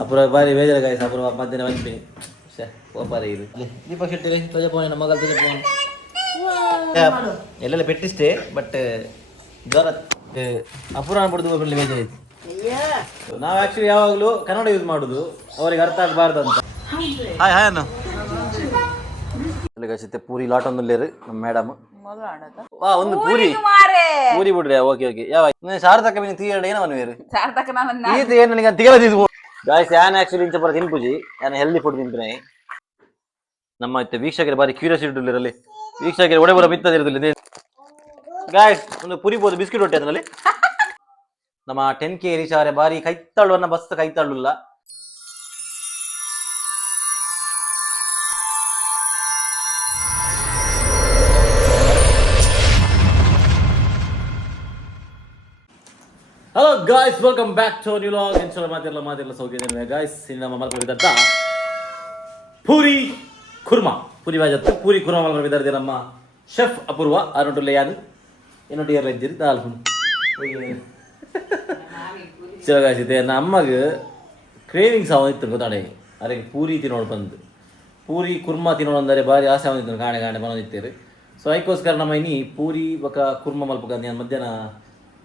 ಅಪುರ ಬಾರಿ ಬೇಜಾರು ಗಾಯ್ಸ್ ಅಪುರ ಮಧ್ಯಾಹ್ನ ಬಂದ್ಬಿನಿ ಒಬ್ಬರ ಇದು ದೀಪಕ್ ಶೆಟ್ಟಿ ತೊಜೆ ಪೋನೆ ನಮ್ಮ ಮಗಲ್ ತೊಜೆ ಪೋನೆ ಎಲ್ಲೆಲ್ಲ ಪೆಟ್ಟಿಷ್ಟೇ ಬಟ್ ಜ್ವರ ಅಪುರ ಬಿಡ್ದು ಒಬ್ಬರಲ್ಲಿ ಬೇಜಾರಾಯ್ತು. ನಾವು ಆ್ಯಕ್ಚುಲಿ ಯಾವಾಗಲೂ ಕನ್ನಡ ಯೂಸ್ ಮಾಡೋದು ಅವರಿಗೆ ಅರ್ಥ ಆಗಬಾರ್ದು ಅಂತ. ಹಾಯ್ ಹಾಯ್ ಅನ್ನು ಸಿತ್ತೆ ಪೂರಿ ಲಾಟೊಂದುಲ್ಲೇರು ನಮ್ಮ ಮೇಡಮ್ ವಾ ಒಂದು ಪೂರಿ ಪೂರಿ ಬಿಡ್ರಿ ಓಕೆ ಓಕೆ ಯಾವ ಸಾರ್ಥಕ ಮೀನು ತೀರಡ ಏನೋ ಬೇರೆ ಈತ ಏನು ನನಗೆ ತಿಗಲದಿದ್ವು ಗಾಯ್ಸ್ ಯಾನ್ ಆ್ಯಕ್ಚುಲಿ ಇಂಚ ಬರ ತಿನ್ಪುಜಿ ಯಾನ್ ಹೆಲ್ದಿ ಫುಡ್ ತಿಂತೀನಿ ನಮ್ಮ ಇತ್ತೆ ವೀಕ್ಷಕರ ಬಾರಿ ಕ್ಯೂರಿಯಾಸಿಟಿ ಇರಲಿ ವೀಕ್ಷಕರ ಒಡೆ ಬರ ಬಿತ್ತದಿರಲಿಲ್ಲ ಗಾಯ್ಸ್ ಒಂದು ಪುರಿ ಬೋದು ಬಿಸ್ಕಿಟ್ ಹೊಟ್ಟೆ ಅದರಲ್ಲಿ ನಮ್ಮ 10K ರೀಚ್ ಆರೆ ಬಾರಿ ಕೈತಾಳುವನ್ನ ಬಸ್ ಕೈತಾಳುಲ್ಲ. Hello guys welcome back to new vlog. ಇನ್ಶಾಲ್ಲ ಮಾತಿರಲ್ಲ ಸೌಖ್ಯ ಗಾಯ್ಸ್ ಇನ್ನು ನಮ್ಮ ಮಲ್ಕೊಂಡಿದ್ದ ಪೂರಿ ಕುರ್ಮಾ ಪೂರಿ ಬಾಜತ್ತು ಪೂರಿ ಕುರ್ಮಾ ಮಲ್ಕೊಂಡಿದ್ದಾರೆ ನಮ್ಮ ಶೆಫ್ ಅಪೂರ್ವ ಅರುಣುಲ್ಲ ಯಾನು ಏನೊಟ್ಟು ಏರ್ಲ ಇದ್ದೀರಿ ದಾಲ್ಪು ಚಲೋ ಗಾಯ್ಸ್ ಇದೆ ನನ್ನ ಅಮ್ಮಗೆ ಕ್ರೇವಿಂಗ್ಸ್ ಅವನಿತ್ತು ಗೊತ್ತಾಡೆ ಅದಕ್ಕೆ ಪೂರಿ ತಿನ್ನೋಡು ಬಂದು ಪೂರಿ ಕುರ್ಮಾ ತಿನ್ನೋಡು ಅಂದರೆ ಭಾರಿ ಆಸೆ ಅವನಿತ್ತು ಕಾಣೆ ಬಂದಿತ್ತೇರಿ. ಸೊ ಅದಕ್ಕೋಸ್ಕರ ನಮ್ಮ ಇನಿ ಪೂರಿ ಬಕ ಕುರ್ಮಾ ಮಲ್ಪಕ ನಾನು ಮಧ್ಯಾಹ್ನ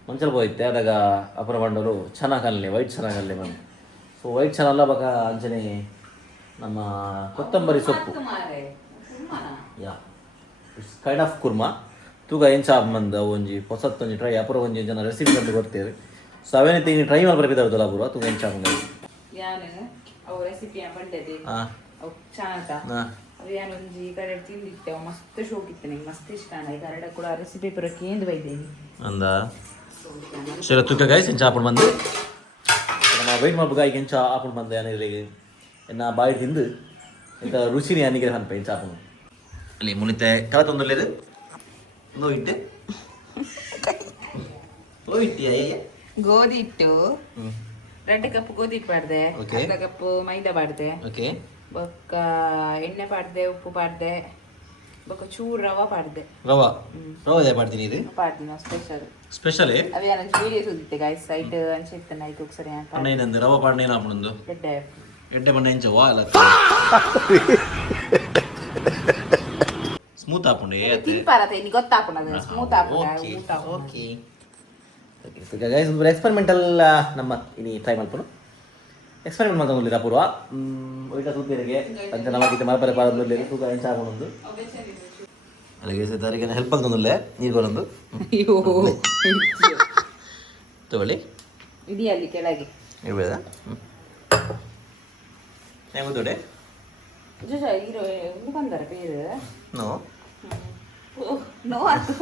ಮಂಚಲ್ ಹೋಯ್ತೆ ಅದಾಗ ಅಪರ ಬಂಡವರು ಚೆನ್ನಾಗಲ್ಲೇ ವೈಟ್ ಚೆನ್ನಾಗಲ್ಲೇ ಬಂದು. ಸೊ ವೈಟ್ ಚೆನ್ನಾಗಲ್ಲ ಬಕ ಅಂಚನೆ ನಮ್ಮ ಕೊತ್ತಂಬರಿ ಸೊಪ್ಪು yeah it's kind of korma ತೂಗ ಏನು ಚಾಪ್ ಬಂದು ಒಂಜಿ ಹೊಸತ್ತೊಂಜಿ ಟ್ರೈ ಅಪರ ಒಂಜಿ ಜನ ರೆಸಿಪಿ ಬಂದು ಕೊಡ್ತೇವೆ. ಸೊ ಅವೇನೇ ತಿಂಗಿ ಟ್ರೈ ಮಾಡಿ ಬರ್ಬಿದ್ದಾವ್ದಲ್ಲ ಅಪೂರ್ವ ತೂಗ ಏನು ಚಾಪ್ ಬಂದು ಒಂಜಿ ಕಡೆ ತಿಂದಿತ್ತೆ ಮಸ್ತ್ ಶೋಕ್ ಇತ್ತು ನಂಗೆ ಮಸ್ತ್ ಇಷ್ಟ ಈ ಕರಡ ಕೂಡ ರೆಸಿಪಿ ಪೂರ ಕೇಂದ್ರ ಬೈದೇವಿ ಅಂದ ಸರಿ ತುಕ್ಕ ಗಾಯ್ಸ್ ಎಂಚ ಹಾಕೊಂಡು ಬಂದು ನಮ್ಮ ವೆಯ್ಟ್ ಮಾಡ್ಬೇಕು ಗಾಯ್ಗೆ ಎಂಚ ಹಾಕೊಂಡು ಬಂದೆ ಏನಿಗೆ ಎನ್ನ ಬಾಯಿ ತಿಂದು ಇಂಥ ರುಚಿನಿ ಅನಿಗೆ ಅನ್ಪ ಎಂಚ ಹಾಕೊಂಡು ಅಲ್ಲಿ ಮುಳಿತೆ ಕಲ ತೊಂದರ್ಲೇದು ನೋಯಿಟ್ಟೆ ನೋಯಿಟ್ಟಿ ಅಯ್ಯ ಗೋಧಿ ಹಿಟ್ಟು 2 ಕಪ್ ಗೋಧಿ ಹಿಟ್ಟು ಪಾಡ್ದೆ, ಅರ್ಧ ಕಪ್ ಮೈದಾ ಪಾಡ್ದೆ, ಓಕೆ ಬೊಕ್ಕ ಎಣ್ಣೆ ಪಾಡ್ದೆ, ಉಪ್ಪು ಪಾಡ್ದೆ, ಬೊಕ್ಕ ಚೂರು ರವಾ ಪಾಡ್ದೆ. ರವಾ ರವಾ ಪಾಡ್ತೀನಿ ಇದು ಪಾಡ್ತೀನಿ ಸ್ಪೆಷಲ್ ಅವೇ ನನಗೆ ವಿಡಿಯೋ ಸುದಿತ್ತೆ ಗಾಯ್ಸ್ ಸೈಟ್ ಅನ್ಸಿತ್ತು ಐದು ಸರಿ ಅಂತ ಅಣ್ಣೇನಂದು ರವಾ ಪಾಡ್ನೆ ಏನು ಹಾಕೊಂಡೊಂದು ಎಡ್ಡೆ ಬಣ್ಣ ಎಂಚ ವಾ ಅಲ್ಲ ಸ್ಮೂತ್ ಹಾಕೊಂಡೆ ತಿನ್ಪಾರತ್ತೆ ಇನ್ನು ಗೊತ್ತಾಕೊಂಡ ಸ್ಮೂತ್ ಹಾಕೊಂಡ ಓಕೆ ಗೈಸ್ ಒಂದು ಎಕ್ಸ್ಪೆರಿಮೆಂಟಲ್ ನಮ್ಮ ಇನಿ ಟ್ರೈ ಮಾಡ್ಕೊಂಡು ಎಕ್ಸ್ಪೆರಿಮೆಂಟ್ ಮಾಡ್ಕೊಂಡಿಲ್ಲ ಅಪೂರ್ವ ಒಯ್ಟ ತೂತಿರಿಗೆ ಅಂತ ನಮಗಿತ್ತು ಮರಪರೆ ಪಾಡಲ್ಲಿ ತೂಕ ಎಂಚ ಹಾಕೊಂಡೊಂದು ಅಲ್ಲಿಗೆ ಸರಿಗೆ ಹೆಲ್ಪ್ ಆಗ್ತೊಂದಿಲ್ಲ ನೀರು ಬರೋದು ತಗೊಳ್ಳಿ ಇಡೀ ಅಲ್ಲಿ ಕೆಳಗೆ ಇರ್ಬೋದಾ ಹೆಂಗೆ ಗೊತ್ತೋಡೆ ಬಂದಾರ ಪೇರು ನೋ ನೋ ಅದು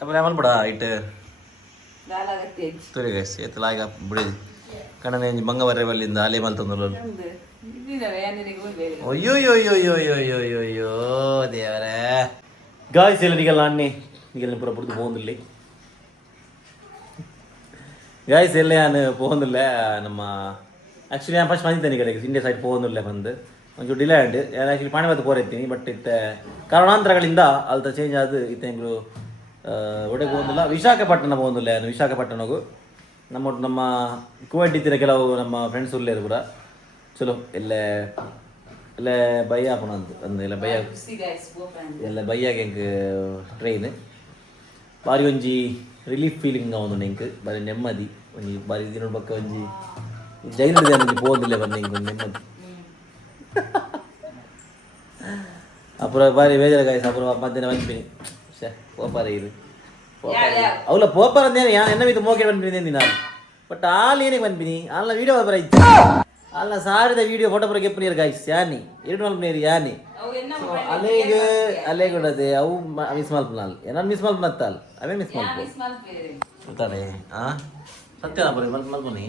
അപ്പോൾ നമ്മൾ ഇവിടെ ആയിട്ട് ಗಾಲಾಗತ್ತೆ ತುರಿ ಗೈಸ್ ಎತ್ತಲಾಗ ಬಿಡಿದು ಕಣ್ಣನೆ ಬಂಗ ಬರ ಬಲ್ಲಿಂದ ಅಲೆ ಮಲ್ ತಂದಲ್ಲ ಅಯ್ಯೋಯ್ಯೋಯ್ಯೋಯ್ಯೋಯ್ಯೋಯ್ಯೋ ದೇವರೇ ಗಾಯ್ಸ್ ಎಲ್ಲರಿಗೆಲ್ಲ ಅಣ್ಣೆ ಈಗೆಲ್ಲ ಪೂರ ಬಿಡ್ದು പോകുന്നില്ലേ ಗಾಯ್ಸ್ ಎಲ್ಲ ನಾನು പോകുന്നില്ല ನಮ್ಮ ಆ್ಯಕ್ಚುಲಿ ഞാൻ ಫಸ್ಟ್ ಬಂದಿದ್ದೇನೆ ಈ ಕಡೆಗೆ ಇಂಡಿಯಾ ಸೈಡ್ പോകുന്നിಲ್ಲ ಬಂದು ಒಂಚೂರು ಡಿಲೇ ಆಂಡ್ ನಾನು ಆ್ಯಕ್ಚುಲಿ ಪಾಣಿಬಾತ್ ಪೋರೆತ್ತೀನಿ ಬಟ್ ಇತ್ತೆ ಕಾರಣಾಂತರಗಳಿಂದ ಅಲ್ತ ಚೇಂಜ್ ಆದು ಇತ್ತೆಂಗಳು ಒಡೆಗೆ ಹೋಗಿಲ್ಲ ವಿಶಾಖಪಟ್ಟಣ ಹೋಗಿಲ್ಲ ನಾನು ವಿಶಾಖಪಟ್ಟಣಗೂ ನಮ್ಮ ಕುವೈಟ್ ಇತ್ತಿನ ಕೆಲವು ನಮ್ಮ ಫ್ರೆಂಡ್ಸ್ ಉಳ್ಳೇರು ಕೂಡ ಚಲೋ ಎಲ್ಲ ಬೈ ಹಾಕೋಣ ಅಂತ ಎಲ್ಲ ಬೈ ಎಲ್ಲ ಬೈಯಾಗ ಹೆಂಗೆ ಟ್ರೈನ್ ಬಾರಿ ಒಂಜಿ ರಿಲೀಫ್ ಫೀಲಿಂಗ್ ಅವನು ಹೆಂಗೆ ಬಾರಿ ನೆಮ್ಮದಿ ಒಂಜಿ ಬಾರಿ ದಿನ ಪಕ್ಕ ಒಂಜಿ ಜೈಲಿದೆ ಒಂಜಿ ಹೋಗಿಲ್ಲ ಬಂದು ಹೆಂಗೆ ಒಂದು ನೆಮ್ಮದಿ ಅಪುರ ಬಾರಿ ಬೇಜಾರು ಗಾಯ್ಸ್ ಅಪುರ ಮಧ್ಯಾಹ್ನ ಬಂದ್ಬಿನಿ ಪೋಪಾರ ಇದು ಅವಳ ಪೋಪಾರ ಅಂದೇನೆ ಎನ್ನ ಮೀತು ಮೋಕೆ ಬಂದ್ಬಿನಿ ನಾನು ಬಟ್ ಆಲ್ ಏನಕ್ಕೆ ಬಂದ್ಬಿನಿ ಆಲ್ನ ವೀಡಿಯೋ ಬರ ಇತ್ತು ಆಲ್ನ ಸಾರಿದ ವೀಡಿಯೋ ಫೋಟೋ ಬರ ಕೆಪ್ಪನಿಯರ್ ಗಾಯ್ಸ್ ಯಾನಿ 2 ಮಲ್ಪನೇರಿ ಯಾನಿ ಅಲ್ಲೇ ಕೊಡದೆ ಅವು ಮಿಸ್ ಮಲ್ಪನಾಲ್ ನಾನು ಮಿಸ್ ಮಲ್ಪನತ್ತಾಲ್ ಅವೇ ಮಿಸ್ ಮಲ್ಪ ಗೊತ್ತಾನೆ ಸತ್ಯನಾ ಬರೀ ಮಲ್ಪನಿ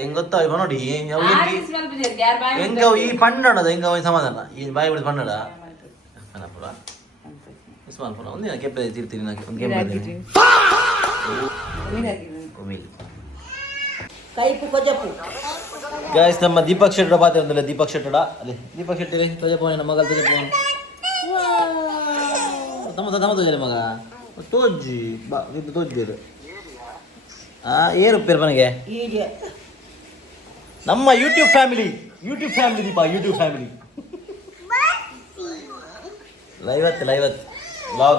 ಹೆಂಗ್ ಗೊತ್ತಾವ ನೋಡಿ ಹೆಂಗ ಈ ಪಣ್ಣದ ಹೆಂಗ ಸಮಾಧಾನ ಈ ಬಾಯಿ ಬಿಡಿದ ಪಣ್ಣಡ ಪುರ ಮಿಸ್ ಮಾಡ್ಪುರ ಒಂದಿನ ಕೆಪ್ಪೆ ತಿರ್ತೀನಿ ಒಂದು ಕೆಪ್ಪೆ ಗಾಯ್ಸ್ ನಮ್ಮ ದೀಪಕ್ ಶೆಟ್ಟಡ ಪಾತ್ರ ದೀಪಕ್ ಶೆಟ್ಟಡ ಅಲ್ಲಿ ದೀಪಕ್ ಶೆಟ್ಟಿ ತಜಪೋನೆ ನಮ್ಮ ಮಗಲ್ ತಜಪೋನೆ ತಮ್ಮ ತೋಜಲೆ ಮಗ ತೋಜಿ ಬಾ ಇದು ತೋಜ್ಬೇರು ಏನು ಉಪ್ಪೇರು ನನಗೆ ನಮ್ಮ ಯೂಟ್ಯೂಬ್ ಫ್ಯಾಮಿಲಿ ದೀಪ ಯೂಟ್ಯೂಬ್ ಫ್ಯಾಮಿಲಿ ಲೈವತ್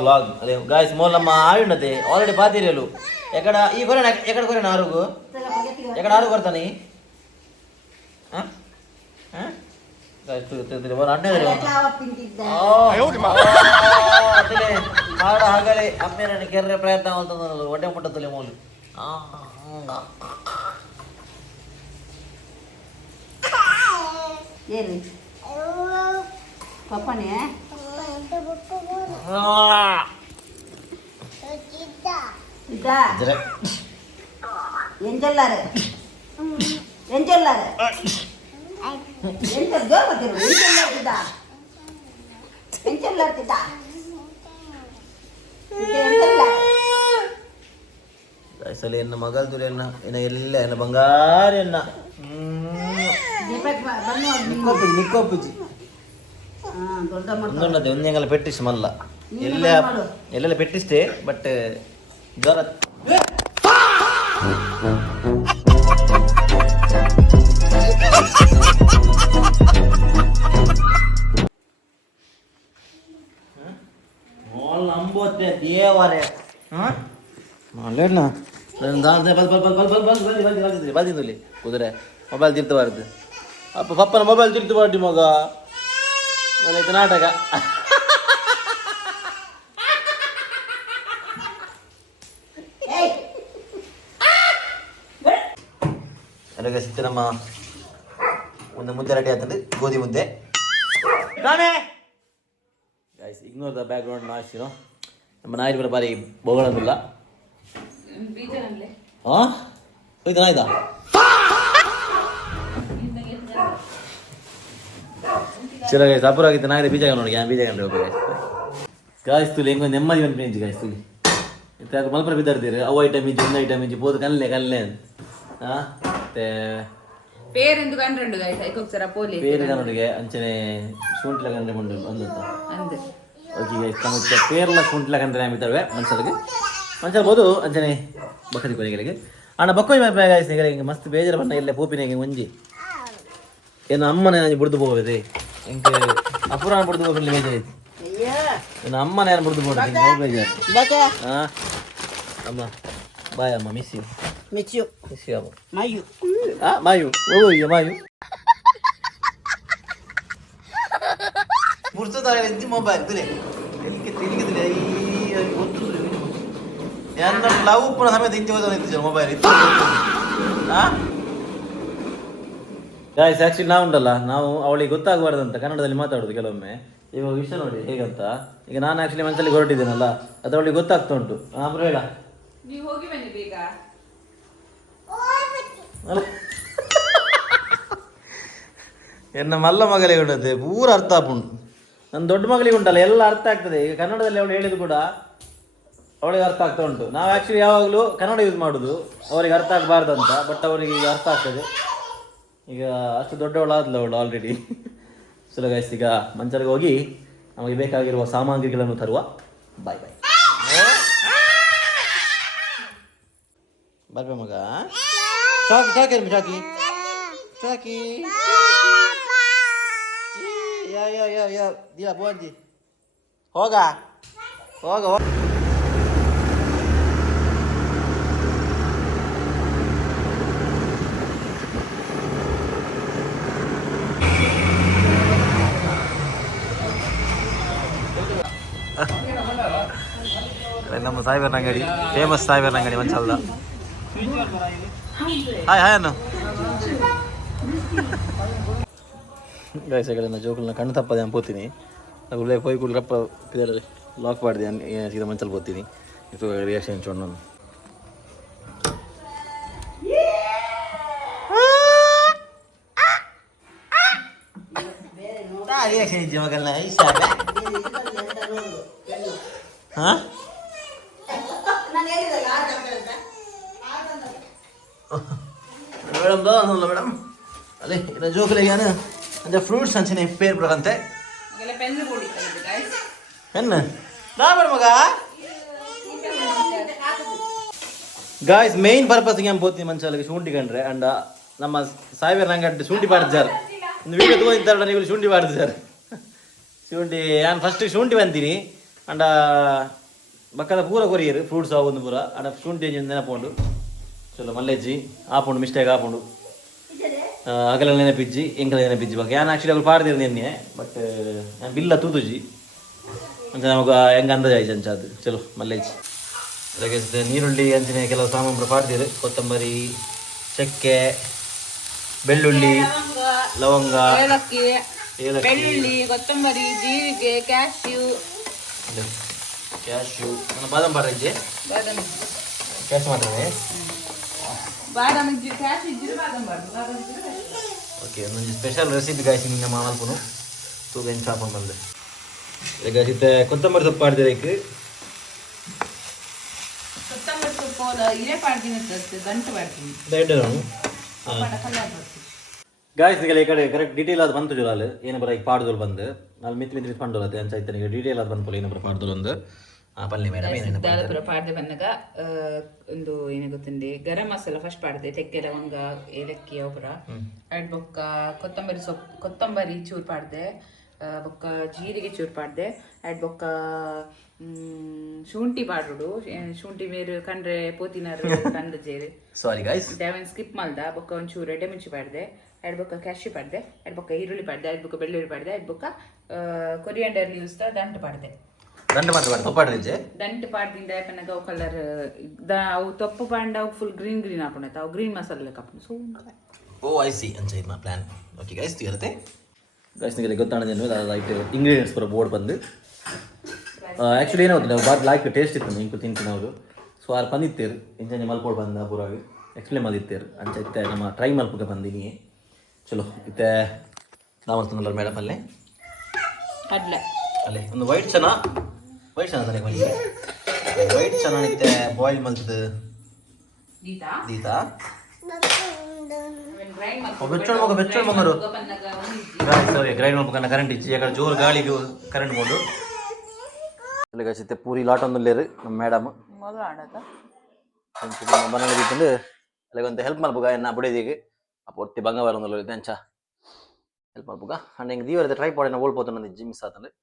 ಲಾಗ್ ಅದೇ ಗಾಯ್ಸ್ ಮೋಲ್ ನಮ್ಮ ಆಯುಂಡತೆ ಆಲ್ರೆಡಿ ಪಾತಿರಿಯಲು ಎಕಡ ಈ ಕೊರೆನ ಎಕಡ ಕೊರೆನ ಆರುಗು ಎಕಡ ಆರು ಕೊರ್ತಾನೆ ಮಾಡ ಹಾಗಲೇ ಅಮ್ಮೇನ ಕೆರ್ರೆ ಪ್ರಯತ್ನ ಅಂತಂದ್ರು ಹೊಟ್ಟೆ ಮುಟ್ಟತ್ತಲೆ ಮೋಲು ಏನು ಪಪ್ಪನೇ இதா ಎಂಜಲ್ಲಾರೆ ಎಂಜಲ್ಲಾರೆ ಎಂಜಲ್ ಗೋಪತಿರು ಎಂಜಲ್ಲಾರ್ತಿದ್ದ ಎಂಜಲ್ಲಾರ್ತಿದ್ದ ಅಸಲು ಎನ್ನ ಮಗಲ್ ತುರಿ ಎನ್ನ ಎನ್ನ ಎಲ್ಲ ಎನ್ನ ಬಂಗಾರ ಎನ್ನ ನಿಕ್ಕೋಪುಜಿ ಒಂದೊಂದದೆ ಒಂದೆಂಗಲ್ಲ ಪೆಟ್ಟಿಸ್ ಮಲ್ಲ ಎಲ್ಲೆಲ್ಲ ಪೆಟ್ಟಿಸ್ತೇ ಬಟ್ ಜ್ವರ ನಂಬೋತ್ತೆ ದೇವರೇ ಬಂದಿದ್ದಲ್ಲಿ ಕುದುರೆ ಮೊಬೈಲ್ ತಿರ್ತಬಾರ್ದು ಅಪ್ಪ ಪಪ್ಪನ ಮೊಬೈಲ್ ತಿರ್ತಬಾರ್ದು ಮಗ ಆಯ್ತು ನಾಟಕ ಅಲ್ಲಿಗೆ ಸಿಕ್ತು ನಮ್ಮ ಒಂದು ಮುದ್ದೆ ರೆಡಿ ಆಗ್ತದೆ ಗೋಧಿ ಮುದ್ದೆ guys ignore the background noise ಏನೋ ನಮ್ಮ ನಾಯಿ ಬರ ಬಾರಿ ಬೋಗಳಂದಿಲ್ಲ ಹಾಂ ಹೋಯ್ತು ನಾಯ್ದಾ ಚಲೋ ಗೈಸ್ ಅಪೂರ ಆಗಿತ್ತು ನಾಯಿ ಬೀಜ ನೋಡಿ ಬೀಜ ಹೋಗಿ ಗಾಯಿಸ್ತುಲಿ ಹೆಂಗೆ ನೆಮ್ಮದಿ ಒಂದು ಪೇಂಜ್ ಗಾಯಿಸ್ತುಲಿ ಇತ್ತು ಮಲ್ಪರ ಬಿದ್ದಾಡ್ತೀರಿ ಅವು ಐಟಮ್ ಇಜ್ಜಿ ಒಂದು ಐಟಮ್ ಇಜ್ಜಿ ಬೋದು ಕಲ್ಲೆ ಹಾಂ ಮತ್ತೆ പേരെന്തു കണ്ടുണ്ട് ഗൈസ് ഐക്കൊക്സറ പോലെ പേര് കണ്ടു게 ಅಂಚನೆ ಶುಂಠಿಲ ಕಂಡ್ರೆ ಬಂದು ಬಂದತ್ತ ಅಂದೆ ಓಕೆ ಗೈಸ್ ಕಮುಚ್ಚ ಪೇರ್ಲ ಶುಂಠಿಲ ಕಂಡ್ರೆ ಆಮಿತವೆ ಮನ್ಸಲ್ಗೆ ಬೋದು ಅಂಚನೆ ಬಕರಿ ಕೊನೆಗಳಿಗೆ ಅಣ್ಣ ಬಕ್ಕೋಯ್ ಮೇ ಗೈಸ್ ನಿಗಲಿಗೆ ಮಸ್ತ್ ಬೇಜಾರು ಬಣ್ಣ ಎಲ್ಲ ಪೂಪಿನಿಗೆ ಮುಂಜಿ ಏನು ಅಮ್ಮನೇ ನಾನು ಬಿಡ್ದು ಹೋಗೋದೆ ಹೆಂಗೆ ಅಪುರಾಣ ಬಿಡ್ದು ಹೋಗಲಿ ಬೇಜಾರೈತಿ ಏನು ಅಮ್ಮನೇ ನಾನು ಬಿಡ್ದು ಹೋಗೋದು ಬೇಜಾರು ಹಾಂ ಅಮ್ಮ ಬಾಯ್ ಅಮ್ಮ ಮಿಸ್ ಯು ಅಮ್ಮ ಮಾಯು ಓಯ್ಯ ಮಾಯು ಮುರ್ಸೋದಾರೆ ಎಂತಿ ಮೊಬೈಲ್ ತುಲೆ ತಿರುಗಿದ್ರೆ ನನ್ನ ಲವ್ ಪುಣ ಸಮೇತ ಇಂತಿ ಹೋದ ಮೊಬೈಲ್ ಇತ್ತು ಗಾಯ್ಸ್ ಆ್ಯಕ್ಚುಲಿ ನಾವು ಉಂಟಲ್ಲ ನಾವು ಅವಳಿಗೆ ಗೊತ್ತಾಗಬಾರ್ದಂತ ಕನ್ನಡದಲ್ಲಿ ಮಾತಾಡೋದು ಕೆಲವೊಮ್ಮೆ ಇವಾಗ ವಿಷಯ ನೋಡಿ ಹೇಗಂತ ಈಗ ನಾನು ಆ್ಯಕ್ಚುಲಿ ಮನಸ್ಸಲ್ಲಿ ಹೊರಟಿದ್ದೇನಲ್ಲ ಅದು ಅವಳಿಗೆ ಗೊತ್ತಾಗ್ತಾ ಉಂಟು ಆಮೇಲೆ ಹೇಳ ನೀವು ಹೋಗಿ ಬನ್ನಿ ಬೇಗ ಎನ್ನ ಮಲ್ಲ ಮಗಳಿಗೆ ಉಂಟದೆ ಪೂರ ಅರ್ಥ ಆಪುಂಡು ನನ್ನ ದೊಡ್ಡ ಮಗಳಿಗೆ ಉಂಟಲ್ಲ ಎಲ್ಲ ಅರ್ಥ ಆಗ್ತದೆ ಈಗ ಕನ್ನಡದಲ್ಲಿ ಅವಳು ಹೇಳಿದ್ದು ಕೂಡ ಅವಳಿಗೆ ಅರ್ಥ ಆಗ್ತಾ ಉಂಟು ನಾವು ಆ್ಯಕ್ಚುಲಿ ಯಾವಾಗಲೂ ಕನ್ನಡ ಯೂಸ್ ಮಾಡೋದು ಅವರಿಗೆ ಅರ್ಥ ಆಗಬಾರ್ದಂತ ಬಟ್ ಅವರಿಗೆ ಈಗ ಅರ್ಥ ಆಗ್ತದೆ ಈಗ ಅಷ್ಟು ದೊಡ್ಡವಳಾದ್ಲು ಅವಳು ಆಲ್ರೆಡಿ ಸುಲಭ ಗೈಸ್ ಈಗ ಮಂಚರಿಗೆ ಹೋಗಿ ನಮಗೆ ಬೇಕಾಗಿರುವ ಸಾಮಗ್ರಿಗಳನ್ನು ತರುವ ಬಾಯ್ ಬರ್ಬೇ ಮಗ ಚಾಕಿ ಚಾಕಿ ಚಾಕಿ ಯಾ ಬೋಂಜಿ ಹೋಗ ನಮ್ಮ ಸಾಯಿಬರ್ನ ಅಂಗಡಿ ಫೇಮಸ್ ಸಾಯಿಬರ್ನ ಅಂಗಡಿ ಮಂಚಲ್ದ ಹಾಯ್ ಅನ್ನು ಗಾಯಸಗಳನ್ನ ಜೋಕುಲನ್ನ ಕಣ್ಣು ತಪ್ಪದೆ ನಾನು ಪೋತೀನಿ ಉಳ್ಳೆ ಪೋಯ್ ಕುಳ್ರಪ್ಪ ಇದರಲ್ಲಿ ಲಾಕ್ ಮಾಡಿದೆ ಸೀದಾ ಮಂಚಲ್ಲಿ ಪೋತೀನಿ ಇದು ರಿಯಾಕ್ಷನ್ ಚೋಣ ನಾನು ರಿಯಾಕ್ಷನ್ ಇದ್ದಿ ಮಗಲ್ನ ಇಷ್ಟ ಹಾಂ ಮೇಡಮ್ ದೋಲ್ಲ ಮೇಡಮ್ ಅಲ್ಲೇ ಇನ್ನು ಜೋಕಲಿಗೆ ಅಂದರೆ ಫ್ರೂಟ್ಸ್ ಅಂಚನೆ ಪೇರ್ ಬಿಡಂತೆ ಪೆನ್ ರಾಬರ್ ಮಗ ಗಾಯ್ಸ್ ಮೇನ್ ಪರ್ಪಸ್ ಏನ್ ಪೋತಿ ಮನುಷ್ಯರಿಗೆ ಶುಂಠಿ ಕಂಡ್ರೆ ಅಂಡ ನಮ್ಮ ಸಾಯಿಬರ್ ನಂಗಡ್ಡೆ ಶುಂಠಿ ಪಾಡ್ದಾರ್ ಒಂದು ವೀಡಿಯೋ ತಗೊಂಡಿದ್ದಾರ ನೀವು ಶುಂಠಿ ಪಾಡ್ದಾರ್ ಶುಂಠಿ ನಾನು ಫಸ್ಟ್ ಶುಂಠಿ ಬಂತೀನಿ ಅಂಡ ಬಕ್ಕದ ಪೂರ ಕೊರಿಯರು ಫ್ರೂಟ್ಸ್ ಒಂದು ಪೂರ ಅಂಡ ಶುಂಠಿ ನೆನಪುಂಡು ಚಲೋ ಮಲ್ಲೆಜ್ಜಿ ಆಪುಂಡು ಮಿಸ್ಟೇಕ್ ಆಪುಂಡು ಅಗಲ ನೆನಪಿಜ್ಜಿ ಎಂಕಲ ನೆನಪಿಜ್ಜಿ ಬಗ್ಗೆ ನಾನು ಆ್ಯಕ್ಚುಲಿ ಅವ್ರು ಪಾಡ್ದಿರು ನಿನ್ನೆ ಬಟ್ ನಾನು ಬಿಲ್ಲ ತೂತುಜಿ ಅಂತ ನಮಗೆ ಹೆಂಗೆ ಅಂದಾಜಾಯ್ತು ಅಂಚ ಅದು ಚಲೋ ಮಲ್ಲೆಜ್ಜಿ ಅದಕ್ಕೆ ನೀರುಳ್ಳಿ ಅಂಚಿನ ಕೆಲವು ಸಾಮಾನು ಪಾಡ್ದಿರು ಕೊತ್ತಂಬರಿ ಚಕ್ಕೆ ಬೆಳ್ಳುಳ್ಳಿ ಲವಂಗ ಏಲಕ್ಕಿ ಏಲಕ್ಕಿ ಬೆಳ್ಳುಳ್ಳಿ ಕೊತ್ತಂಬರಿ ಜೀರಿಗೆ ಕ್ಯಾಶ್ಯೂ ಕ್ಯಾಶು ನನ್ನ ಬಾದಾಮ್ ಪಾಡ್ರಜ್ಜಿ ಬಾದಾಮಿ ಕ್ಯಾಶ್ ಮಾಡ್ತೇವೆ ಬಾದಾಮಿ ಕ್ಯಾಶ್ಯೂ ಇದ್ದಿರು ಬಾದಾಮಿ ಓಕೆ ಒಂದೊಂದು ಸ್ಪೆಷಲ್ ರೆಸಿಪಿ ಗಾಯ್ಸಿ ನಿನ್ನ ಮಾಡಲ್ಪನು ತೂಗ ಏನು ಚಾಪನ್ ಬಂದೆ ಈಗ ಇತ್ತೆ ಕೊತ್ತಂಬರಿ ಸೊಪ್ಪು ಪಾಡ್ದಿರಕ್ಕೆ ಕೊತ್ತಂಬರಿ ಸೊಪ್ಪು ಇದೇ ಪಾಡ್ತೀನಿ ಗಂಟು ಪಾಡ್ತೀನಿ ದಯವಿಟ್ಟು ಗಾಯ್ಸ್ ನಿಮಗೆ ಈ ಕಡೆ ಕರೆಕ್ಟ್ ಡೀಟೇಲ್ ಅದು ಬಂತು ಜೋಲಾಲು ಏನು ಬರ ಈಗ ಪಾಡ್ದೋಲ್ ಬಂದು ಅಲ್ಲಿ ಮಿತ್ ಪಂಡೋಲತ್ತೆ ಅಂತ ನಿಮಗೆ ಡೀಟೇಲ್ ಅದು ಬಂದ್ಕೊಳ್ಳಿ ಏನೊಬ್ಬರು ಪಾಡ್ದೋಲ್ ಒಂದು ಪಲ್ಲೆ ಮೇಡಮ್ ಏನೇನು ದಾದಾಪುರ ಪಾಡ್ದೆ ಬಂದಾಗ ಒಂದು ಏನು ಗೊತ್ತುಂಡಿ ಗರಂ ಮಸಾಲ ಫಸ್ಟ್ ಪಾಡ್ದೆ ತೆಕ್ಕೆ ಲವಂಗ ಏಲಕ್ಕಿ ಒಬ್ಬರ ಅಡ್ ಬೊಕ್ಕ ಕೊತ್ತಂಬರಿ ಚೂರು ಪಾಡ್ದೆ ಬೊಕ್ಕ ಜೀರಿಗೆ ಚೂರು ಪಾಡ್ದೆ ಅಡ್ ಬೊಕ್ಕ ಶುಂಠಿ ಪಾಡುಡು ಶುಂಠಿ ಮೇರು ಕಂಡ್ರೆ ಪೋತಿನಾರು ತಂದ ಜೇರು ಸಾರಿ ಗಾಯ್ಸ್ ದೇವನ್ ಸ್ಕಿಪ್ ಮಾಡ್ದ ಬೊಕ್ಕ ಒಂಚೂರು ಎಡೆ ಮಿಂಚಿ ಪಾಡ್ದೆ ಎರಡು ಬೊಕ್ಕ ಕ್ಯಾಶಿ ಪಾಡ್ದೆ ಎರಡು ಬೊಕ್ಕ ಈರುಳ್ಳಿ ಪಾಡ್ದೆ ಎರಡು ಬೊಕ್ಕ ಬೆಳ್ಳುಳ್ಳಿ ಪಾಡ್ದೆ ಎರಡು ಬೊಕ್ಕ ಕೊರಿಯಾಂಡರ್ ಲೀವ್ಸ್ ದಂಟು ಪಾಡ್ದೆ ದಂಡ ಮಾತ್ರ ತೊಪ್ಪಾಡ್ರಿಜ್ಜೆ ದಂಟು ಪಾಡ್ದಿಂದ ಯಾಕಂದ್ರೆ ಅವು ಕಲರ್ ಅವು ತೊಪ್ಪು ಪಾಂಡ ಅವು ಫುಲ್ ಗ್ರೀನ್ ಗ್ರೀನ್ ಹಾಕೊಂಡೈತೆ ಅವು ಗ್ರೀನ್ ಮಸಾಲೆ ಹಾಕೊಂಡು ಸೊ ಓ ಐ ಸಿ ಅಂಚ ಇದು ಮಾ ಪ್ಲಾನ್ ಓಕೆ ಗೈಸ್ ಇರುತ್ತೆ ಗೈಸ್ ನಿಮಗೆ ಗೊತ್ತಾಣದೇನು ಅದಾಯ್ತು ಇಂಗ್ರೀಡಿಯೆಂಟ್ಸ್ ಬರೋ ಬೋರ್ಡ್ ಬಂದು ಆ್ಯಕ್ಚುಲಿ ಏನೋ ಗೊತ್ತಿಲ್ಲ ಬಾರ್ ಲಾಯ್ಕ್ ಟೇಸ್ಟ್ ಇತ್ತು ಇಂಕು ತಿಂತೀನಿ ಅವರು ಸೊ ಆರು ಬಂದಿತ್ತೇರು ಇಂಚೆ ಮಲ್ಪೋಡು ಬಂದ ಪೂರಾಗಿ ಎಕ್ಸ್ಪ್ಲೇನ್ ಮಾಡಿತ್ತೇರು ಅಂಚ ಇತ್ತೆ ನಮ್ಮ ಟ್ರೈ ಮಲ್ಪಕ್ಕೆ ಬಂದೀನಿ ಚಲೋ ಇತ್ತೆ ನಾವಂತಂದಲ್ಲ ಮೇಡಮ್ ಅಲ್ಲೇ ಕಡ್ಲೆ ಅಲ್ಲೇ ಒಂದು ವೈಟ್ ಚೆನ್ನ ತಾನೆ ಮನೆಗೆ white ಚೆನ್ನಾಗಿತ್ತೆ boil ಮಲ್ತದ Deetha ಬೆಚ್ಚಳ ಮಗರು grind ಮಾಡ್ಬೇಕನ್ನ current ಇಚ್ಚಿ ಯಾಕಡೆ ಜೋರು ಗಾಳಿಗೆ ಕರೆಂಟ್ ಕೊಂಡು ಅಲ್ಲಿ ಗಚಿತ್ತೆ ಪೂರಿ ಲಾಟೊಂದುಲ್ಲೇರು ನಮ್ಮ ಮೇಡಮ್ ಬನಾಲಿ ಇತ್ತಂದು ಅಲ್ಲಿಗೆ ಒಂದು ಹೆಲ್ಪ್ ಮಾಡ್ಬೇಕ ಎನ್ನ ಬುಡೇದಿಗೆ ಅಪ್ಪ ಒಟ್ಟಿ ಬಂಗಾರ ಒಂದು ಅಂಚ ಹೆಲ್ಪ್ ಮಾಡ್ಬೇಕ ಅಂಡ್ ಹಿಂಗೆ ದೀವರದ ಟ್ರೈ ಪಾಡಿನ ಓಲ್ಪೋತು ನಂದು ಜಿಮ್ಸ್ ಆತಂದ್ರೆ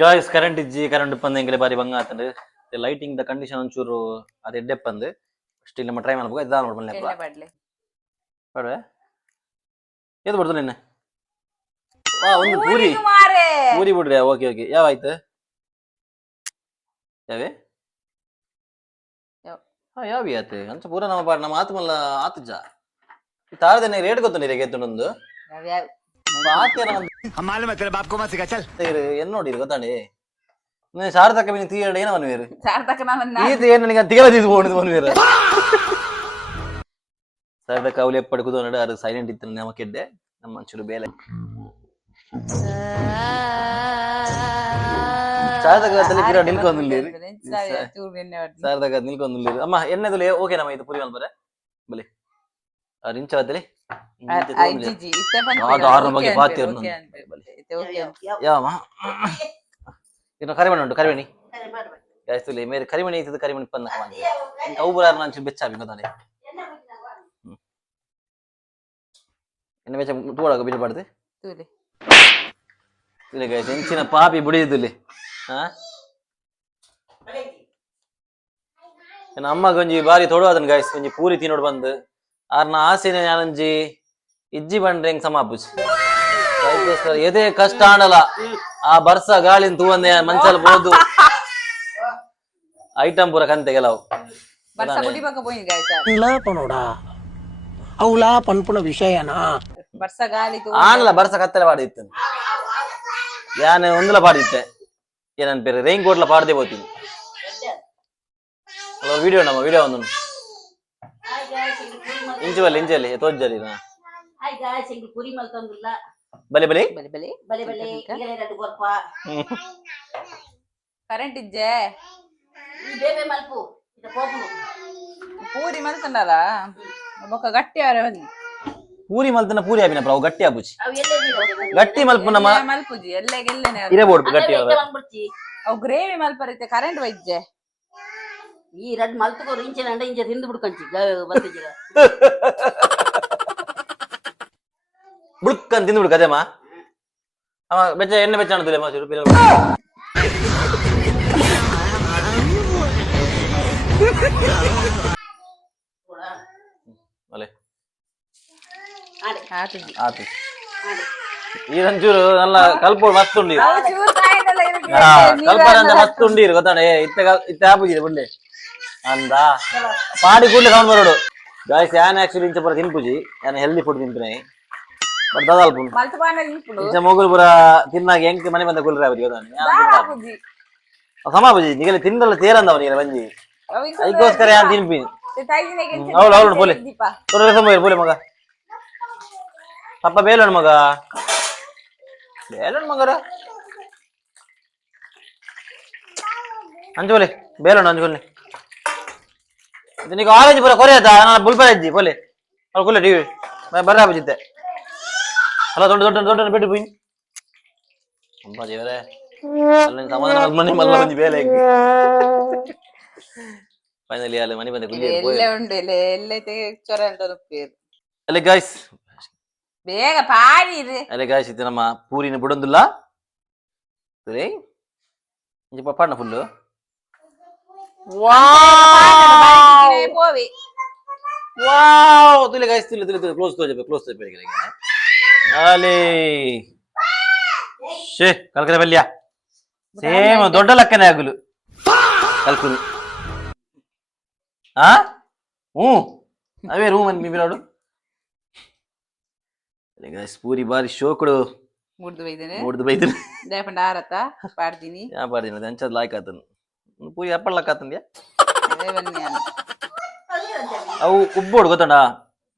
ಗಾಯ್ಸ್ ಕರೆಂಟ್ ಇಜ್ಜಿ ಕರೆಂಟ್ ಬಂದು ಹೆಂಗೆ ಬಾರಿ ಬಂಗ ಆತಂದ್ರೆ ಲೈಟಿಂಗ್ ದ ಕಂಡೀಷನ್ ಒಂಚೂರು ಅದು ಎಡ್ಡೆಪ್ ಬಂದು ಅಷ್ಟು ಇಲ್ಲಿ ನಮ್ಮ ಟ್ರೈ ಮಾಡ್ಬೇಕು ಇದಾ ನೋಡ್ಬಲ್ಲ ಬೇಡವೆ ಏದು ಬಿಡ್ದು ನಿನ್ನೆ ವಾ ಒಂದು ಪೂರಿ ಪೂರಿ ಬಿಡ್ರಿ ಓಕೆ ಓಕೆ ಯಾವ ಆಯ್ತು ಯಾವೇ ಯಾವಿ ಆಯ್ತು ಅಂಚ ಪೂರ ನಮ್ಮ ಆತು ಮಲ್ಲ ಆತುಜ ತಾರದೇನೆ ರೇಟ್ ಗೊತ್ತು ನೀರಿಗೆ ಎತ್ತೊಂದು ಏನ್ ನೋಡಿ ಗೊತ್ತಾಡಿ ಶಾರದಕ್ಕ ಮೀನು ತೀಯರ್ಡ್ ಏನೋ ಬನ್ವೇರು ಈತ ಏನು ನನಗೆ ತಿಗಲದಿದ್ದು ಓಡಿದು ಬನ್ವೇರು ಶಾರದಕ್ಕ ಅವಳು ಎಪ್ಪಡಿ ಕೂತ್ಕೊಂಡು ಅದು ಸೈಲೆಂಟ್ ಇತ್ತು ನಮ್ಮ ಕೆಡ್ಡೆ ನಮ್ಮ ಮನುಷ್ಯರು ಬೇಲೆ ಶಾರದಕ್ಕ ಪಿರ ನಿಲ್ಕೊಂದಿಲ್ಲೇರು ಶಾರದಕ್ಕ ನಿಲ್ಕೊಂದಿಲ್ಲೇರು ಅಮ್ಮ ಎಣ್ಣೆದು ಓಕೆ ನಮ್ಮ ಇದು ಪುರಿ ಮಲ್ಬರೆ ಬಲಿ ರಿಂಚವತ್ತಲಿ ಬಗ್ಗೆ ಪಾತಿರು ಯಾವ ಇನ್ನು ಕರಿಮಣಿ ಉಂಟು ಕರಿಮಣಿ ಜಾಸ್ತಿ ಮೇರೆ ಕರಿಮಣಿ ಐತದ ಕರಿಮಣಿ ಪನ್ನ ಅವು ಬುರಾರ ನಾನು ಬೆಚ್ಚಾಬಿ ಗೊತ್ತಾನೆ ಎನ್ನ ಬೆಚ್ಚ ತೂಡಾಗ ಬಿಲ್ ಪಡ್ದೆ ಇಲ್ಲ ಗೈಸ್ ಎಂಚಿನ ಪಾಪಿ ಬುಡಿಯುದಿಲ್ಲಿ ಹಾ ನನ್ನ ಅಮ್ಮ ಗೊಂಜಿ ಬಾರಿ ತೊಡುವಾದನ್ ಗೈಸ್ ಗೊಂಜಿ ಪೂರಿ ತಿನ್ನೋಡು ಬಂದು ಆರ್ನ ಆಸೆನೆ ನಾನಂಜಿ ಇಜ್ಜಿ ಬಂಡ್ರೆ ಹೆಂಗ್ ಸಮಾಪುಜ್ ಎದೆ ಕಷ್ಟ ಆಡಲ್ಲ ಆ ಬರ್ಸ ಗಾಳಿನ ತೂವಂದೆ ಮನ್ಸಲ್ಲಿ ಬೋದು ಐಟಮ್ ಪೂರ ಕಂತೆ ಕೆಲವು ಆನಲ್ಲ ಬರ್ಸ ಕತ್ತಲೆ ಪಾಡಿತ್ತು ಯಾನ್ ಒಂದಲ ಪಾಡಿತ್ತೆ ಏನನ್ ಬೇರೆ ರೈನ್ ಕೋಟ್ಲ ಪಾಡದೆ ಹೋಗ್ತೀನಿ ವಿಡಿಯೋ ನಮ್ಮ ವಿಡಿಯೋ ಒಂದು ಇಂಚಲ್ಲಿ ತೋಜ್ಜಲಿ ಬಲೆ ಬಲೆ ಕರೆಂಟ್ ಇಜ್ಜೆ ಪೂರಿ ಮಲ್ತಂಡಲ್ಲ ಬೊಕ್ಕ ಗಟ್ಟಿ ಅವರೇ ಬನ್ನಿ ಪೂರಿ ಮಲ್ತನ ಪೂರಿ ಆಪಿನ ಪ್ರಾವು ಗಟ್ಟಿ ಆಪುಜಿ ಗಟ್ಟಿ ಮಲ್ಪು ನಮ್ಮ ಮಲ್ಪುಜಿ ಎಲ್ಲೆಗೆಲ್ಲೆನೆ ಇರಬಹುದು ಗಟ್ಟಿ ಅವು ಗ್ರೇವಿ ಮಲ್ಪರೈತೆ ಕರೆಂಟ್ ವೈಜ್ಜೆ ಈ ರಡ್ ಮಲ್ತುಕೋರು ಇಂಚಿನ ಅಂಡ ಇಂಚ ತಿಂದು ಬಿಡ್ಕಂಚಿ ಬರ್ತಿದ್ದೀರ ಬುಡ್ಕ್ ಅಂತ ತಿಂದ್ಬಿಡು ಕದೇಮ್ಮ ಅವ ಬೆಚ್ಚ ಎಣ್ಣೆ ಬೆಚ್ಚ ಅನ್ನೋದಿಲ್ಲ ಅಲೆ ಆತು ಈರಂಚೂರು ನಲ್ಲ ಕಲ್ಪೋಡು ಮಸ್ತ್ ಉಂಡಿ ಕಲ್ಪನ ಮಸ್ತ್ ಉಂಡೀರು ಗೊತ್ತಾನೆ ಇತ್ತ ಆಪುಜಿದೆ ಬುಡ್ಲೆ ಅಂದ ಪಾಡಿ ಕೂಡಲೇ ಸೌಂಡ್ ಬರೋಡು ಗಾಯ್ಸ್ ಯಾನ್ ಆಕ್ಚುಲಿ ಇಂಚ ಪುರ ತಿನ್ಪುಜಿ ಯಾನ್ ಹೆಲ್ದಿ ಫುಡ್ ತಿಂಪಿನ ಬಟ್ ದದಾಲ್ಪು ಇಂಚ ಮೊಗುಲು ಪುರ ತಿನ್ನಾಗ ಎಂಕ್ ಮನೆ ಬಂದ ಕುಲ್ರೆ ಅವರಿಗೆ ಗೊತ್ತಾನೆ ಸಮಾಪುಜಿ ನಿಗಲೆ ತಿಂದಲ್ಲ ತೇರಂದವ ನೀಗ ಬಂಜಿ ಅದಕ್ಕೋಸ್ಕರ ಯಾನ್ ತಿನ್ಪಿ ಅವಳು ಅವಳು ಬೋಲೆ ಬೋಲೆ ಮಗ ಪಪ್ಪ ಬೇಲೋಣ ಮಗ ಬೇಲೋಣ ಮಗರ ಅಂಜೋಲೆ ಬೇಲೋಣ ಅಂಜೋಲೆ ನೀಗ ಆರೆಂಜ್ ಪೂರ ಕೊರೆಯತ್ತ ನಾನು ಬುಲ್ಪರ ಅಜ್ಜಿ ಬೋಲೆ ಅವಳು ಕುಲ್ಲ ಟಿವಿ ಬರ್ರ ಬುಜಿತ್ತೆ ಅಲ್ಲ ದೊಡ್ಡ ದೊಡ್ಡ ದೊಡ್ಡ ಬಿಟ್ಟು ಪುಯ್ ಅಮ್ಮ ದೇವರೇ ಅಲ್ಲಿ ಸಮಾಧಾನ ಮನೆ ಮಲ್ಲ ಬಂದಿ ಬೇಲೆ ಫೈನಲಿ ಅಲ್ಲಿ ಮನೆ ಬಂದೆ ಅಲ್ಲೇ ಗಾಯ್ಸ್ ಬೇಗ ಪಾಡಿ ಅಲ್ಲೇ ಗಾಯ್ಸ್ ಇದು ನಮ್ಮ ಪೂರಿನ ಬಿಡೊಂದಿಲ್ಲ ಸರಿ ಇಂಚ ಪಪ್ಪಾಡ್ನ ಫುಲ್ಲು ವಾವ್ ತುಲೆ ಗಾಯ್ಸ್ ತುಲೆ ತುಲೆ ತುಲೆ ಕ್ಲೋಸ್ ತೋಜೆ ಬೇರೆ ಅಲ್ಲಿ ಶೇ ಕಲ್ಕರೆ ಬಲ್ಯ ಸೇಮ್ ದೊಡ್ಡ ಲಕ್ಕನೆ ಆಗಲು ಕಲ್ಕುಲು ಹಾ ಅವೇ ರೂಮ್ ಅಂತ ಬಿಬಿರಾಡು ಪೂರಿ ಬಾರಿ ಶೋಕುಡು ಮೂಡ್ದು ಬೈದೇನೆ ಪಾಡ್ತೀನಿ ಅಂಚದ್ ಲಾಯ್ಕ್ ಆತನು ಪೂರಿ ಅಪ್ಪಳ ಲಕ್ಕ ಆತಂದ್ಯಾ ಅವು ಉಬ್ಬೋಡು ಗೊತ್ತಂಡ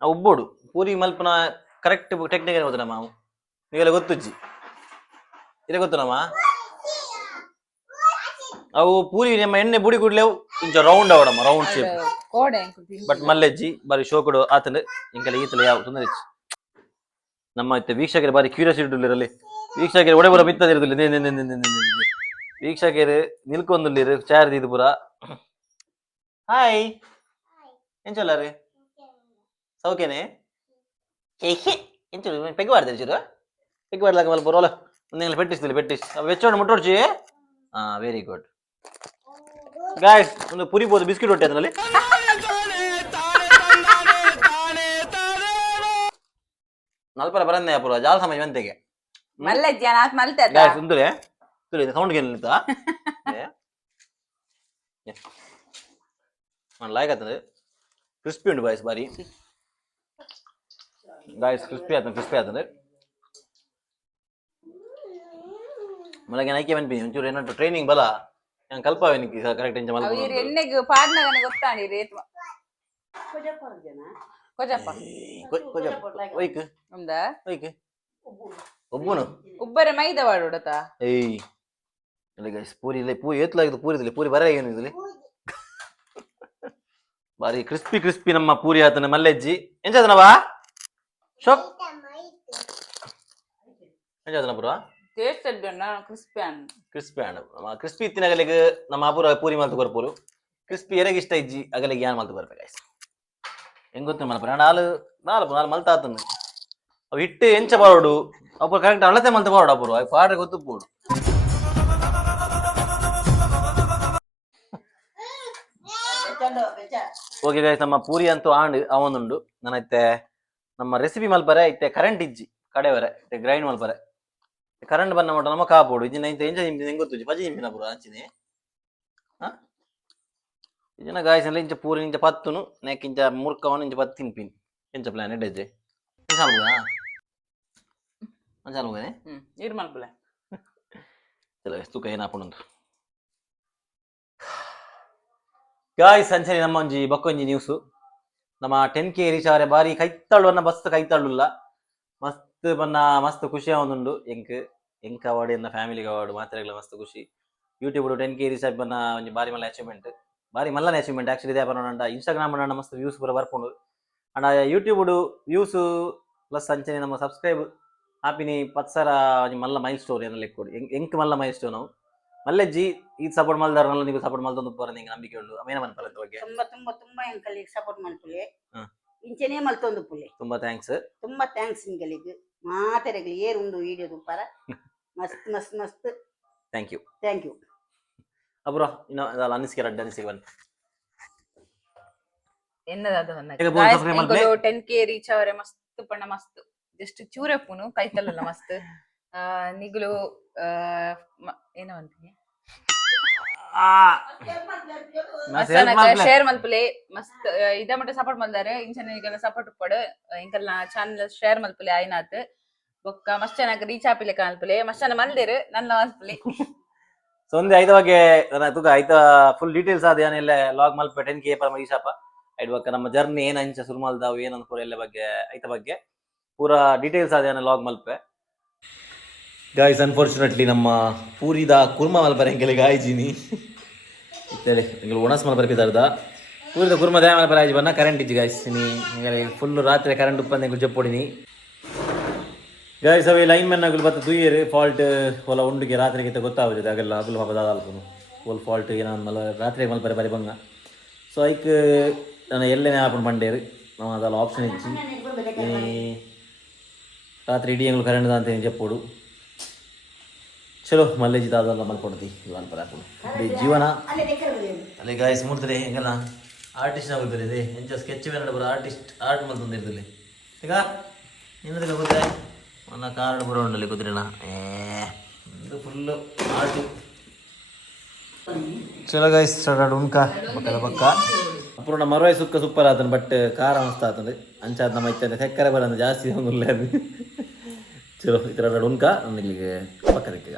ಅವು ಉಬ್ಬೋಡು ಪೂರಿ ಮಲ್ಪನ ಕರೆಕ್ಟ್ ಟೆಕ್ನಿಕ್ ಏನು ಗೊತ್ತಮ್ಮ ಅವು ನೀವೆಲ್ಲ ಗೊತ್ತುಜ್ಜಿ ಇಲ್ಲ ಗೊತ್ತನಮ್ಮ ಅವು ಪೂರಿ ನಮ್ಮ ಎಣ್ಣೆ ಬುಡಿ ಕುಡ್ಲೇವು ಇಂಚ ರೌಂಡ್ ಅವಡಮ್ಮ ರೌಂಡ್ ಶೇಪ್ ಬಟ್ ಮಲ್ಲೆಜ್ಜಿ ಬಾರಿ ಶೋಕುಡು ಆತಂದು ಇಂಕಲ್ಲ ಈತಲ ಯಾವ ತೊಂದರೆ ನಮ್ಮ ವೀಕ್ಷಕರು ಬಾರಿ ಕ್ಯೂರಿಯಾಸಿಟಿ ಇರಲಿ ವೀಕ್ಷಕರು ಒಡೆ ಪುರ ಬಿತ್ತದಿರದಿಲ್ಲ ವೀಕ್ಷಕರು ನಿಲ್ಕೊಂದುಲ್ಲಿರು ಚಾರ್ದಿ ಇದು ಪುರ ಹಾಯ್ ಎಂಚಲ್ಲಾರು ಸೌಖ್ಯನೇ ಎಂಚು ಪೆಗ್ ಮಾಡ್ತಾರೆ ಚೂರು ಪೆಗ್ ಮಾಡ್ಲಾಕ ಮಲ್ಪ ರೋಲ ಒಂದೆಲ್ಲ ಪೆಟ್ಟಿಸ್ ವೆಚ್ಚೋಣ ಮುಟ್ಟೋಡ್ಚಿ ಹಾ ವೆರಿ ಗುಡ್ ಗಾಯ್ಸ್ ಒಂದು ಪುರಿ ಬೋದು ಬಿಸ್ಕಿಟ್ ಹೊಟ್ಟೆ ಅದರಲ್ಲಿ ನಲ್ಪರ ಬರಂದೆ ಪುರ ಜಾಲ ಸಮಯ ವಂತೆಗೆ ಸುಂದರಿ ಸೌಂಡ್ ಗೆಲ್ಲ ಲೈಕ್ ಆತಂದ್ರೆ ಕ್ರಿಸ್ಪಿ ಉಂಟು ಗಾಯ್ಸ್ ಬಾರಿ ಗಾಯ್ಸ್ ಕ್ರಿಸ್ಪಿ ಆತಂದ್ರೆ ಮಲಗೆ ನೈಕೆ ಬನ್ನಿ ಒಂಚೂರು ಏನಂಟು ಟ್ರೈನಿಂಗ್ ಬಲ ನಾನು ಕಲ್ಪವೆನಿಗೆ ಕರೆಕ್ಟ್ ಇಂಚ ಮಲ ಎಣ್ಣೆಗೆ ಪಾಡ್ನಗನೆ ಗೊತ್ತಾಣಿ ರೇಟ್ ಒಬ್ಬನು ಉಬ್ಬರೆ ಮೈದಾ ವಾಡೋಡತ ಏಯ್ ಗೈಸ್ ಪೂರಿ ಇಲ್ಲ ಪೂರಿ ಏತ್ಲಾಗಿದ್ದು ಪೂರಿ ಪೂರಿ ಬರ ಏನು ಇದ್ರಲ್ಲಿ ಬಾರಿ ಕ್ರಿಸ್ಪಿ ನಮ್ಮ ಪೂರಿ ಆತನ ಮಲ್ಲೆಜ್ಜಿ ಎಂಚದನವಾ ಶೋಕ್ ಎಂಚದನ ಪುರ ಟೇಸ್ಟ್ ಕ್ರಿಸ್ಪಿ ಕ್ರಿಸ್ಪಿ ಇತ್ತಿನಗಲಿಗೆ ನಮ್ಮ ಅಪುರ ಪೂರಿ ಮಲ್ತು ಬರ್ಪೂರು ಕ್ರಿಸ್ಪಿ ಎರೆಗೆ ಇಷ್ಟ ಇಜ್ಜಿ ಅಗಲಿಗೆ ಯಾನ್ ಮಲ್ತು ಬರ್ಬೇಕು ಗೈಸ್ ಹೆಂಗ್ ಗೊತ್ತ ಮಲ್ಪರ ನಾಲ್ ಮಲ್ತಾ ಆತನ ಅವು ಹಿಟ್ಟು ಎಂಚ ಬಾರೋಡು ಅಪ್ಪ ಕರೆಕ್ಟ್ ಅಳತೆ ಮಲ್ತು ಬಾರೋಡು ಅಪುರ ಪಾಡ್ರೆ ಗೊತ್ತು ಪೋಡು ಓಕೆ ಗೈಸ್ ನಮ್ಮ ಪೂರಿ ಅಂತೂ ಆಂಡ್ ಅವನುಂಡು ನನ್ನೈತೆ ನಮ್ಮ ರೆಸಿಪಿ ಮಲ್ಪರೆ ಐತೆ ಕರೆಂಟ್ ಇಜ್ಜಿ ಕಡೆವರೆ ಗ್ರೈಂಡ್ ಮಲ್ಪರೆ ಕರೆಂಟ್ ಬನ್ನ ಮಟ್ಟ ನಮ್ಮ ಕಾಪೋಡು ಇಜ್ಜಿನ ಇಂತ ಎಂಚ ನಿಂಪಿನ ಹೆಂಗ್ ಗೊತ್ತು ಪಜಿ ನಿಂಪಿನ ಪುರ ಅಂಚಿನಿ ಇಜ್ಜಿನ ಗಾಯ್ಸಲ್ಲ ಇಂಚ ಪೂರಿ ಇಂಚ ಪತ್ತುನು ನೆಕ್ ಇಂಚ ಮುರ್ಕವನು ಇಂಚ ಪತ್ತು ತಿನ್ಪಿನಿ ಎಂಚ ಪ್ಲಾನ್ ಎಡ್ಡೆಜ್ಜೆ ಅಂಚಾಲ್ಬೋಗನೆ ನೀರು ಮಲ್ಪಲೆ ಚಲೋ ತೂಕ ಏನಾಪುಂಡು ಗಾಯ್ಸ್ ಅಂಚನೆ ನಮ್ಮ ಒಂಜಿ ಬಕ್ಕೊಂಜಿ ನ್ಯೂಸು ನಮ್ಮ 10K ರೀಚ್ ಆವರೆ ಬಾರಿ ಕೈತಾಳುವನ್ನ ಬಸ್ ಕೈತಾಳುಲ್ಲ ಮಸ್ತ್ ಬನ್ನ ಮಸ್ತ್ ಖುಷಿ ಆವೊಂದುಂಡು ಎಂಕ್ ಅವಾರ್ಡ್ ಎನ್ನ ಫ್ಯಾಮಿಲಿಗೆ ಅವಾರ್ಡ್ ಮಾತ್ರೆಗಳ ಮಸ್ತ್ ಖುಷಿ ಯೂಟ್ಯೂಬ್ 10K ರೀಚ್ ಆಗಿ ಬನ್ನ ಒಂಜಿ ಬಾರಿ ಮಲ್ಲ ಅಚೀವ್ಮೆಂಟ್ ಬಾರಿ ಮಲ್ಲನೆ ಅಚೀವ್ಮೆಂಟ್ ಆಕ್ಚುಲಿ ಇದೇ ಬರೋಣ ಇನ್ಸ್ಟಾಗ್ರಾಮ್ ಅಣ್ಣ ಮಸ್ತ್ ವ್ಯೂಸ್ ಪೂರ ಬರ್ಪುಂಡು ಅಂಡ ಯೂಟ್ಯೂಬ್ ವ್ಯೂಸ್ ಪ್ಲಸ್ ಅಂಚನೆ ನಮ್ಮ ಸಬ್ಸ್ಕ್ರೈಬ್ ಆಪಿನಿ 10,000 ಒಂಜಿ ಮಲ್ಲ ಮೈಲ್ ಸ್ಟೋನ್ ಏನ ಲೆಕ್ಕೋಡು ಎಂಕ್ ಮಲ್ಲ ಮೈಲ್ ಸ್ಟೋನ್ ನಾವು ಮಲ್ಲೆಜ್ಜಿ ಇದು ಸಪೋರ್ಟ್ ಮಲ್ದಾರನಲ್ಲ ನೀವು ಸಪೋರ್ಟ್ ಮಲ್ದೊಂದು ಪೋರ ನಿಂಗೆ ನಂಬಿಕೆ ಉಂಟು ಅಮೇನ ಮನ್ಪಲ್ಲ ಬಗ್ಗೆ ತುಂಬಾ ತುಂಬಾ ತುಂಬಾ ಎಂಕಲಿಗೆ ಸಪೋರ್ಟ್ ಮಾಡ್ಪುಲೆ ಹ. ಇಂಚೆನೇ ಮಲ್ತೊಂದು ಪುಲೆ ತುಂಬಾ ಥ್ಯಾಂಕ್ಸ್. ತುಂಬಾ ಥ್ಯಾಂಕ್ಸ್ ನಿಂಗಳಿಗೆ ಮಾತೆರೆಗ್ಲಿ ಏರುಂಡು ವಿಡಿಯೋ ತುಪ್ಪಾರ ಮಸ್ತ್ ಮಸ್ತ್ ಮಸ್ತ್ ಥ್ಯಾಂಕ್ ಯು. Thank you. ಅಬ್ರೋ ಇನ್ನು ಅದಲ್ಲ ಅನಿಸಿಕೆ ರಡ್ಡ ಅನಿಸಿಕೆ ಬನ್ನಿ. ಎನ್ನದಾದ ಈಗ ಬೋಲ್ ಸಬ್ಸ್ಕ್ರೈಬ್ ಮಾಡ್ಲೆ? 10K ರೀಚ್ ಅವರೆ ಮಸ್ತ್ ಪಣ್ಣ ಮಸ್ತ್ ಜಸ್ಟ್ ಚೂರಪ್ಪುನು ಕೈತಲ್ಲ ಮಸ್ತ್ ನಿಗುಲು ಏನೋ ಅಂತೀನಿ ಶೇರ್ ಮಲ್ಪಲೆ ಮಸ್ತ್ ಇದ ಮಟ್ಟ ಸಪೋರ್ಟ್ ಮಲ್ದಾರೆ ಇಂಚನೆಗೆಲ್ಲ ಸಪೋರ್ಟ್ ಉಪ್ಪಡು ಇಂಕಲ್ನ ಚಾನಲ್ ಶೇರ್ ಮಲ್ಪಲೆ ಆಯ್ನಾತ್ ಬೊಕ್ಕ ಮಸ್ತ್ ಚೆನ್ನಾಗಿ ರೀಚ್ ಆಪಿಲೆ ಕಾಣ್ಪಲೆ ಮಸ್ತ್ ಚೆನ್ನಾಗಿ ಮಲ್ದೇರು ನನ್ನ ಮಲ್ಪಲೆ ಸೊ ಒಂದೇ ಐದ ಬಗ್ಗೆ ತುಗ ಐತ ಫುಲ್ ಡೀಟೇಲ್ಸ್ ಆದ ಏನೆಲ್ಲ ಲಾಗ್ ಮಲ್ಪ 10K ಪರ ಈಶಾಪ ಐಡ್ ಬಕ್ಕ ನಮ್ಮ ಜರ್ನಿ ಏನ ಇಂಚ ಶುರು ಮಲ್ದಾವು ಏನಂತ ಪೂರ ಎಲ್ಲ ಬಗ್ಗೆ ಐತ ಬಗ್ಗೆ ಪೂರ ಡೀಟೇಲ್ಸ್ ಆದ ಏನ ಲಾಗ್ ಮಲ್ಪೆ. ಗಾಯ್ಸ್ ಅನ್ಫಾರ್ಚುನೇಟ್ಲಿ ನಮ್ಮ ಪೂರಿದ ಕುರ್ಮ ಮಲ್ಪರೆ ಎಂಕೆಲೆ ಗಾಯ್ಜಿನಿ ಇತ್ತೇಳಿ ಎಂಗಳು ಒಣಸ್ ಮಲ್ಪರೆ ಬಿದ್ದಾರ್ದ ಪೂರಿದ ಕುರ್ಮ ದೇ ಮಲ್ಪರೆ ಆಯ್ಜಿ ಬನ್ನ ಕರೆಂಟ್ ಇಜ್ಜಿ ಗಾಯ್ಸ್ ನೀ ಫುಲ್ ರಾತ್ರಿ ಕರೆಂಟ್ ಉಪ್ಪಂದೆ ಎಂಗಳು ಜಪ್ಪೊಡಿನಿ ಗಾಯ್ಸ್ ಅವೆ ಲೈನ್ ಮೆನ್ ಅಗಲು ಬತ್ತ ದುಯ್ಯರು ಫಾಲ್ಟ್ ಹೊಲ ಉಂಡಿಗೆ ರಾತ್ರಿಗೆ ಗೊತ್ತಾಗುತ್ತದೆ ಆಗಲ್ಲ ಅಗಲು ಪಾಪ ದಾದಾಲ್ಪನು ಫುಲ್ ಫಾಲ್ಟ್ ಏನೋ ಮಲ್ಲ ರಾತ್ರಿ ಮಲ್ಪರೆ ಬರಿ ಬಂಗ ಸೊ ಐಕ್ ನಾನು ಎಲ್ಲೇ ಆಪನ್ ಬಂಡೇರು ನಾವು ಅದಲ್ಲ ಆಪ್ಷನ್ ಇಚ್ಚಿ ರಾತ್ರಿ ಇಡೀ ಎಂಗಳು ಕರೆಂಟ್ ಅಂತ ಜಪ್ಪೋಡು ಚಲೋ ಮಲ್ಲೇಜಿ ದಾದಲ್ಲ ಮಲ್ಕೊಡ್ತಿ ಮಲ್ಪರ ಹಾಕೊಂಡು ಜೀವನ ಅಲ್ಲಿ ಗಾಯ್ಸ್ ಮೂಡ್ತಾರೆ ಹೆಂಗಲ್ಲ ಆರ್ಟಿಸ್ಟ್ ಆಗುತ್ತದೆ ಇದೆ ಎಂಚ ಸ್ಕೆಚ್ ಬೇರೆ ಬರೋ ಆರ್ಟ್ ಮಲ್ತೊಂದಿರ್ತದೆ ಈಗ ಇನ್ನದಿಲ್ಲ ಗೊತ್ತೇ ನನ್ನ ಕಾರ್ಡ್ ಬರೋ ಉಂಡಲ್ಲಿ ಕುದುರೆನ ಇದು ಫುಲ್ಲು ಆರ್ಟು ಚಲೋ ಗಾಯ್ಸ್ ಸ್ಟಾರ್ಟ್ ಉಣ್ಕ ಪಕ್ಕದ ಪಕ್ಕ ಅಪೂರ್ಣ ಮರವಾಯಿ ಸುಕ್ಕ ಸೂಪರ್ ಆತನು ಬಟ್ ಖಾರ ಮಸ್ತ್ ಆತಂದು ಅಂಚಾದ ನಮ್ಮ ಇತ್ತ ಸಕ್ಕರೆ ಬರೋದು ಜಾಸ್ತಿ ಹೋಗಿಲ್ಲ ಅದು ಚಲೋ ಈ ಥರ ಉಣ್ಕ ನನಗೆ ಪಕ್ಕದಕ್ಕೆ